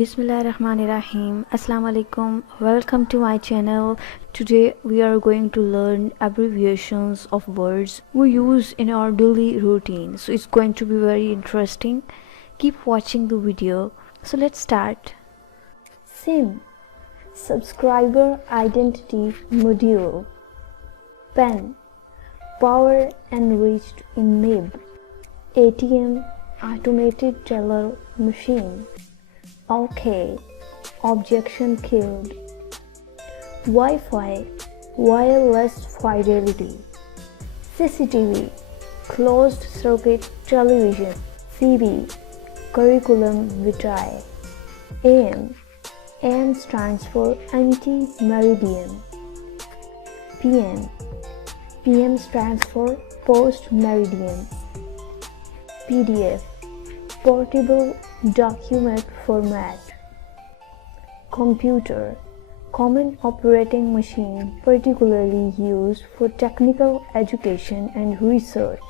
Bismillahirrahmanirrahim. Assalamu alaikum. Welcome to my channel. Today we are going to learn abbreviations of words we use in our daily routine. So it's going to be very interesting. Keep watching the video. So let's start. SIM, Subscriber Identity Module. PEN, Power Enriched in MIB. ATM, Automated Teller Machine. OK, Objection killed. Wi-Fi, Wireless Fidelity. CCTV, Closed Circuit Television. CB, Curriculum Vitae. AM stands for Anti-Meridian. PM stands for Post-Meridian. PDF, Portable Document Format. Computer, Common Operating Machine particularly used for technical education and research.